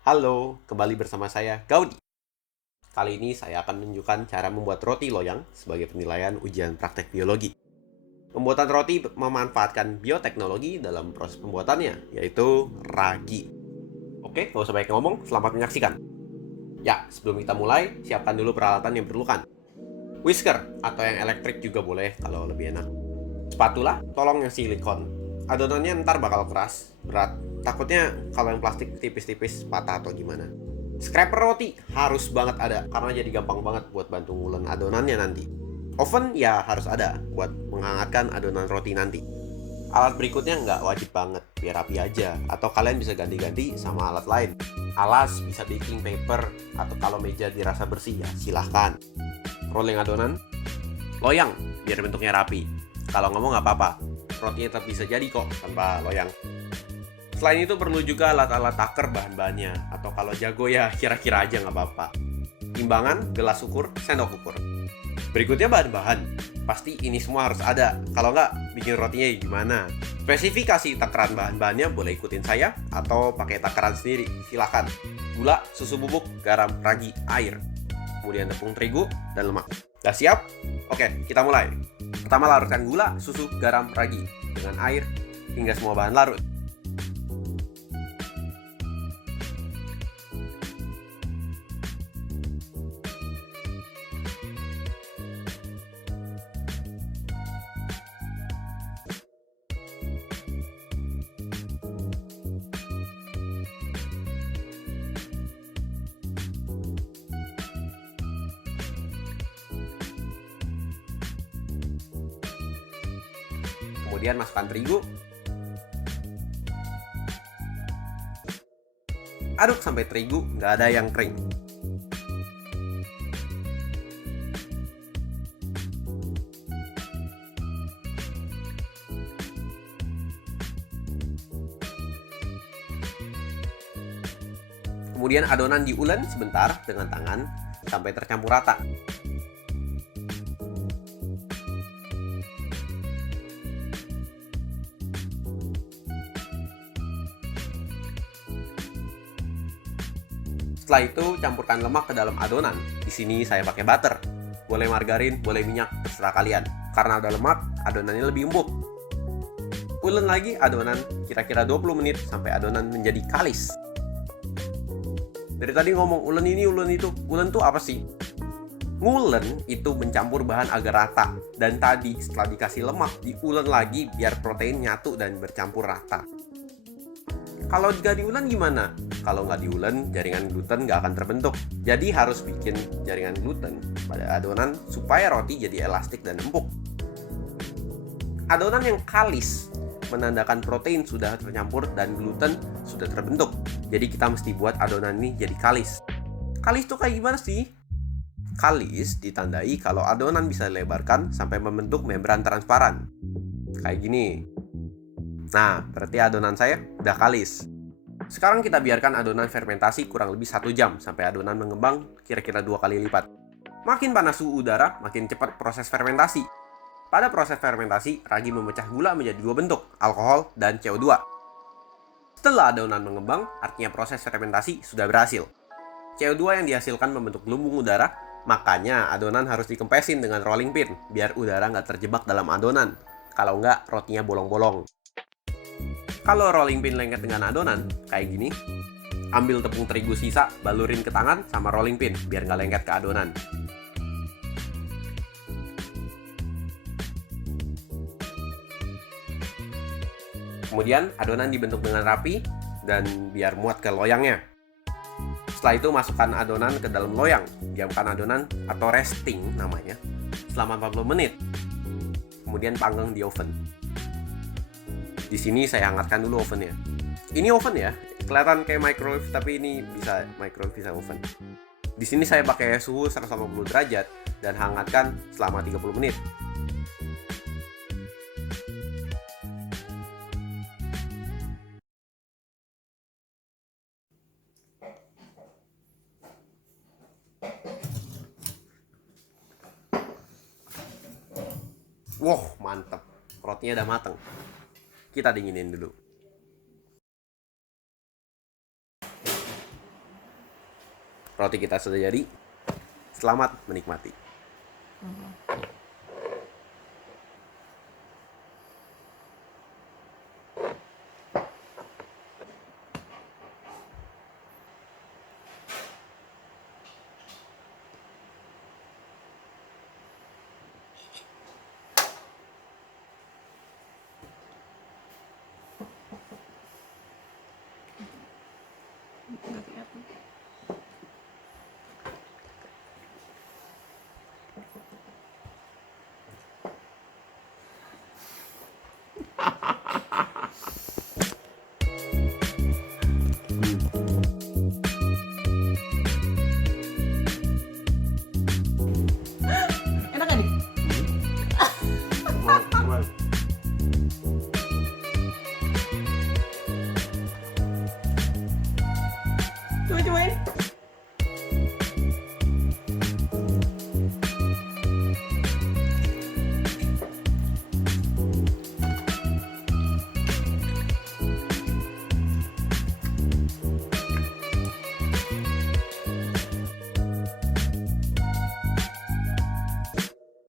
Halo, kembali bersama saya, Gaudi. Kali ini saya akan menunjukkan cara membuat roti loyang sebagai penilaian ujian praktek biologi. Pembuatan roti memanfaatkan bioteknologi dalam proses pembuatannya, yaitu ragi. Oke, gak usah banyak ngomong, selamat menyaksikan. Ya, sebelum kita mulai, siapkan dulu peralatan yang diperlukan. Whisker, atau yang elektrik juga boleh kalau lebih enak. Spatula, tolong yang silikon. Adonannya ntar bakal keras, berat. Takutnya kalau yang plastik tipis-tipis patah atau gimana. Scraper roti harus banget ada, karena jadi gampang banget buat bantu ngulen adonannya nanti. Oven ya harus ada, buat menghangatkan adonan roti nanti. Alat berikutnya nggak wajib banget, biar rapi aja. Atau kalian bisa ganti-ganti sama alat lain. Alas bisa baking paper, atau kalau meja dirasa bersih ya silahkan. Rolling adonan, loyang, biar bentuknya rapi. Kalau ngomong nggak apa-apa, rotinya tetap bisa jadi kok tanpa loyang. Selain itu perlu juga alat-alat taker bahan-bahannya, atau kalau jago ya kira-kira aja nggak apa-apa. Timbangan, gelas ukur, sendok ukur. Berikutnya bahan-bahan. Pasti ini semua harus ada, kalau nggak bikin rotinya gimana. Spesifikasi takaran bahan-bahannya boleh ikutin saya, atau pakai takaran sendiri, silakan. Gula, susu bubuk, garam, ragi, air. Kemudian tepung terigu, dan lemak. Udah siap? Oke, kita mulai. Pertama larutkan gula, susu, garam, ragi dengan air hingga semua bahan larut. Kemudian masukkan terigu. Aduk sampai terigu nggak ada yang kering. Kemudian adonan diulen sebentar dengan tangan sampai tercampur rata. Setelah itu campurkan lemak ke dalam adonan. Di sini saya pakai butter. Boleh margarin, boleh minyak, terserah kalian. Karena ada lemak, adonannya lebih empuk. Ulen lagi adonan kira-kira 20 menit sampai adonan menjadi kalis. Dari tadi ngomong ulen ini, ulen itu. Ulen tuh apa sih? Ngulen itu mencampur bahan agar rata. Dan tadi setelah dikasih lemak, diulen lagi biar protein nyatu dan bercampur rata. Kalau nggak diulen gimana? Kalau nggak diulen, jaringan gluten nggak akan terbentuk. Jadi harus bikin jaringan gluten pada adonan supaya roti jadi elastik dan empuk. Adonan yang kalis menandakan protein sudah tercampur dan gluten sudah terbentuk. Jadi kita mesti buat adonan ini jadi kalis. Kalis tuh kayak gimana sih? Kalis ditandai kalau adonan bisa dilebarkan sampai membentuk membran transparan. Kayak gini. Nah, berarti adonan saya udah kalis. Sekarang kita biarkan adonan fermentasi kurang lebih 1 jam sampai adonan mengembang kira-kira 2 kali lipat. Makin panas suhu udara, makin cepat proses fermentasi. Pada proses fermentasi, ragi memecah gula menjadi 2 bentuk, alkohol dan CO2. Setelah adonan mengembang, artinya proses fermentasi sudah berhasil. CO2 yang dihasilkan membentuk gelembung udara, makanya adonan harus dikempesin dengan rolling pin, biar udara nggak terjebak dalam adonan. Kalau nggak, rotinya bolong-bolong. Kalau rolling pin lengket dengan adonan, kayak gini, ambil tepung terigu sisa, balurin ke tangan sama rolling pin, biar nggak lengket ke adonan. Kemudian adonan dibentuk dengan rapi, dan biar muat ke loyangnya. Setelah itu masukkan adonan ke dalam loyang, diamkan adonan atau resting namanya, selama 40 menit. Kemudian panggang di oven. Di sini saya hangatkan dulu ovennya. Ini oven ya, kelihatan kayak microwave tapi ini bisa microwave bisa oven. Di sini saya pakai suhu 180 derajat dan hangatkan selama 30 menit. Wow, mantep. Rotinya udah mateng. Kita dinginin dulu. Roti kita sudah jadi. Selamat menikmati. Nggak kelihatan. Enak kan nih? Coba-cobain.